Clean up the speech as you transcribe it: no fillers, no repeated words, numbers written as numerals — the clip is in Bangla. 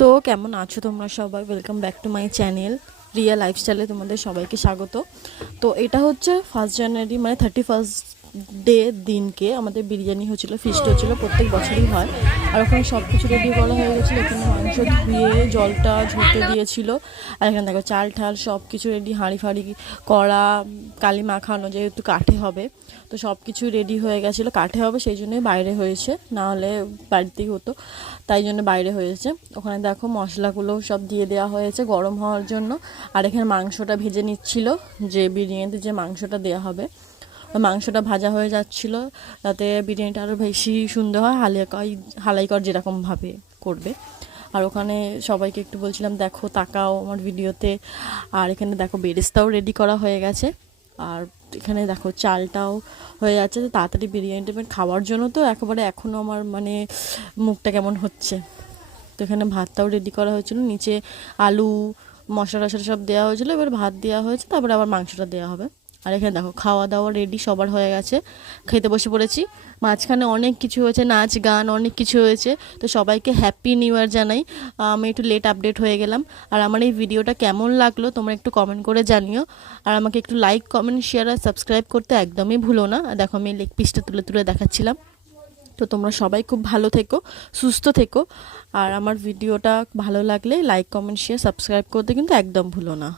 তো কেমন আছো তোমরা সবাই? Welcome back to my channel Riya লাইফস্টাইলে তোমাদের সবাইকে স্বাগত। তো এটা হচ্ছে 1 জানুয়ারি, মানে 31 ডে দিনকে আমাদের বিরিয়ানি হচ্ছিল, ফিস্ট হচ্ছিল, প্রত্যেক বছরই হয়। আর ওখানে সব কিছু রেডি করা হয়ে গেছিলো। এখানে মাংস ধুয়ে জলটা ঝরতে দিয়েছিল। আর এখানে দেখো চাল ঠাল সব কিছু রেডি, হাঁড়ি ফাঁড়ি কড়া, কালি মাখানো, যেহেতু কাঠে হবে তো সব কিছু রেডি হয়ে গেছিলো। কাঠে হবে সেই জন্যই বাইরে হয়েছে, না হলে বাড়িতেই হতো, তাই জন্য বাইরে হয়েছে। ওখানে দেখো মশলাগুলো সব দিয়ে দেওয়া হয়েছে গরম হওয়ার জন্য। আর এখানে মাংসটা ভেজে নিচ্ছিল, যে বিরিয়ানিতে যে মাংসটা দেওয়া হবে ওই মাংসটা ভাজা হয়ে যাচ্ছিলো, যাতে বিরিয়ানিটা আরও বেশি সুন্দর হয়, হালাইকর যেরকমভাবে করবে। আর ওখানে সবাইকে একটু বলছিলাম দেখো, তাকাও আমার ভিডিওতে। আর এখানে দেখো বেরেস্তাও রেডি করা হয়ে গেছে। আর এখানে দেখো চালটাও হয়ে যাচ্ছে, তো তাড়াতাড়ি বিরিয়ানিটা খাওয়ার জন্য। তো একেবারে এখনও আমার মানে মুখটা কেমন হচ্ছে। তো এখানে ভাতটাও রেডি করা হয়েছিল, নিচে আলু মশলা টশলা সব দেওয়া হয়েছিলো, এবার ভাত দেওয়া হয়েছে, তারপরে আবার মাংসটা দেওয়া হবে। আর এখানে দেখো খাওয়া দাওয়া রেডি সবার হয়ে গেছে, খেতে বসে পড়েছি। মাঝখানে অনেক কিছু হয়েছে, নাচ গান অনেক কিছু হয়েছে। তো সবাইকে হ্যাপি নিউ ইয়ার জানাই। আমি একটু লেট আপডেট হয়ে গেলাম। আর আমার এই ভিডিওটা কেমন লাগলো তোমরা একটু কমেন্ট করে জানিও। আর আমাকে একটু লাইক, কমেন্ট, শেয়ার আর সাবস্ক্রাইব করতে একদমই ভুলো না। আর দেখো আমি লেগ পিসটা তুলে তুলে দেখাচ্ছিলাম। তো তোমরা সবাই খুব ভালো থেকো, সুস্থ থেকো। আর আমার ভিডিওটা ভালো লাগলে লাইক, কমেন্ট, শেয়ার, সাবস্ক্রাইব করতে কিন্তু একদম ভুলো না।